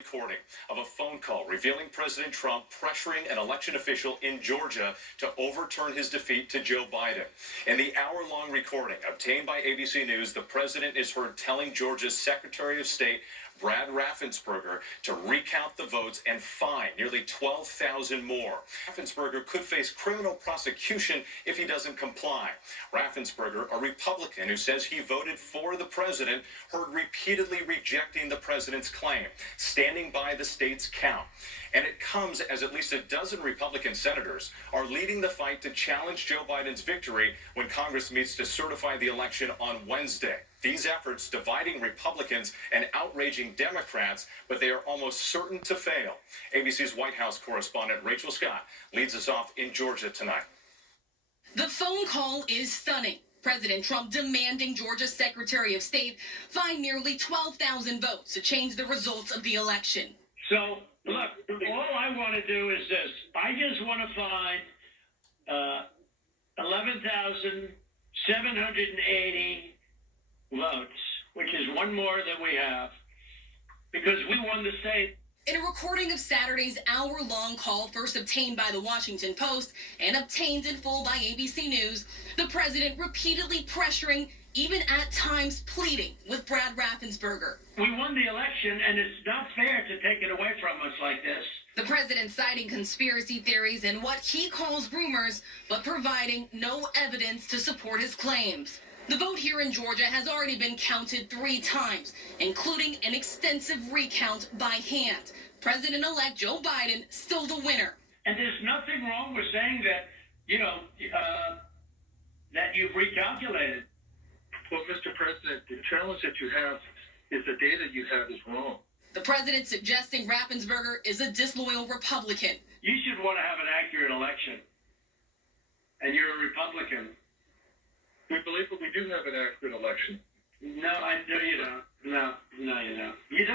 Recording of a phone call revealing President Trump pressuring an election official in Georgia to overturn his defeat to Joe Biden. In the hour-long recording obtained by ABC News, the president is heard telling Georgia's Secretary of State Brad Raffensperger to recount the votes and fine nearly 12,000 more. Raffensperger could face criminal prosecution if he doesn't comply. Raffensperger, a Republican who says he voted for the president, heard repeatedly rejecting the president's claim, standing by the state's count. And it comes as at least a dozen Republican senators are leading the fight to challenge Joe Biden's victory when Congress meets to certify the election on Wednesday. These efforts dividing Republicans and outraging Democrats, but they are almost certain to fail. ABC's White House correspondent Rachel Scott leads us off in Georgia tonight. The phone call is stunning. President Trump demanding Georgia's Secretary of State find nearly 12,000 votes to change the results of the election. So, look, all I want to do is this. I just want to find 11,780 votes, which is one more than we have, because we won the state. In a recording of Saturday's hour-long call, first obtained by the Washington Post and obtained in full by ABC News, the president repeatedly pressuring, even at times pleading, with Brad Raffensperger. We won the election, and it's not fair to take it away from us like this. The president citing conspiracy theories and what he calls rumors, but providing no evidence to support his claims. The vote here in Georgia has already been counted 3 times, including an extensive recount by hand. President-elect Joe Biden still the winner. And there's nothing wrong with saying that, that you've recalculated. Well, Mr. President, the challenge that you have is the data you have is wrong. The president suggesting Raffensperger is a disloyal Republican. You should want to have an accurate election. And you're a Republican. We believe that we do have an accurate election. No, you don't. No, you don't. You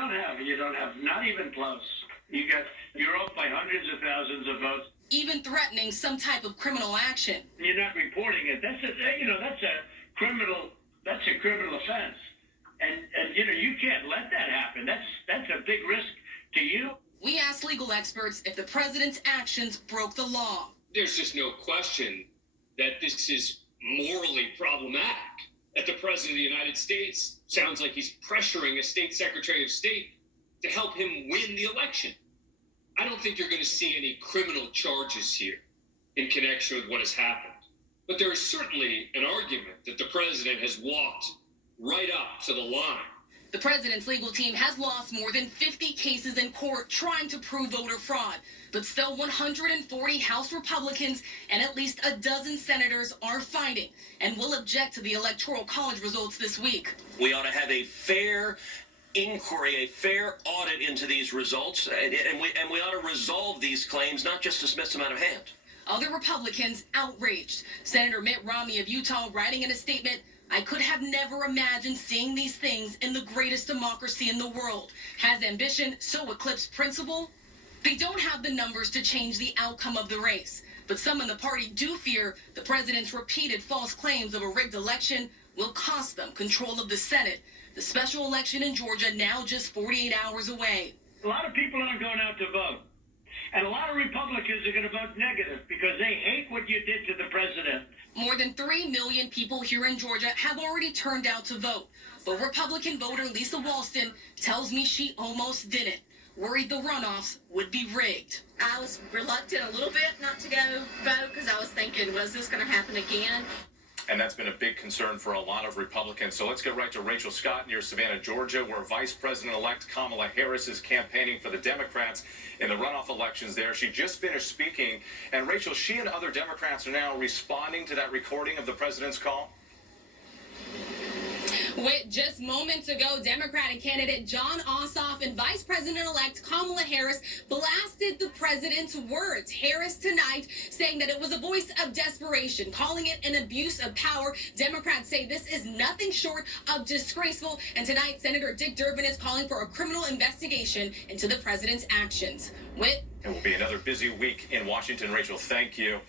don't have, not even close. You're off by hundreds of thousands of votes. Even threatening some type of criminal action. You're not reporting it. That's a criminal offense. And you can't let that happen. That's a big risk to you. We asked legal experts if the president's actions broke the law. There's just no question that this is morally problematic. That the president of the United States sounds like he's pressuring a state secretary of state to help him win the election. I don't think you're going to see any criminal charges here in connection with what has happened. But there is certainly an argument that the president has walked right up to the line. The president's legal team has lost more than 50 cases in court trying to prove voter fraud. But still 140 House Republicans and at least a dozen senators are fighting and will object to the Electoral College results this week. We ought to have a fair inquiry, a fair audit into these results, and we ought to resolve these claims, not just dismiss them out of hand. Other Republicans outraged. Senator Mitt Romney of Utah writing in a statement, "I could have never imagined seeing these things in the greatest democracy in the world. Has ambition so eclipsed principle?" They don't have the numbers to change the outcome of the race, but some in the party do fear the president's repeated false claims of a rigged election will cost them control of the Senate. The special election in Georgia now just 48 hours away. A lot of people aren't going out to vote. And a lot of Republicans are going to vote negative because they hate what you did to the president. More than 3 million people here in Georgia have already turned out to vote. But Republican voter Lisa Walston tells me she almost didn't, worried the runoffs would be rigged. I was reluctant a little bit not to go vote because I was thinking, was this going to happen again? And that's been a big concern for a lot of Republicans. So let's get right to Rachel Scott near Savannah, Georgia, where Vice President-elect Kamala Harris is campaigning for the Democrats in the runoff elections there. She just finished speaking. And Rachel, she and other Democrats are now responding to that recording of the president's call. With just moments ago, Democratic candidate Jon Ossoff and Vice President-elect Kamala Harris blasted the president's words. Harris tonight saying that it was a voice of desperation, calling it an abuse of power. Democrats say this is nothing short of disgraceful. And tonight, Senator Dick Durbin is calling for a criminal investigation into the president's actions. It will be another busy week in Washington. Rachel, thank you.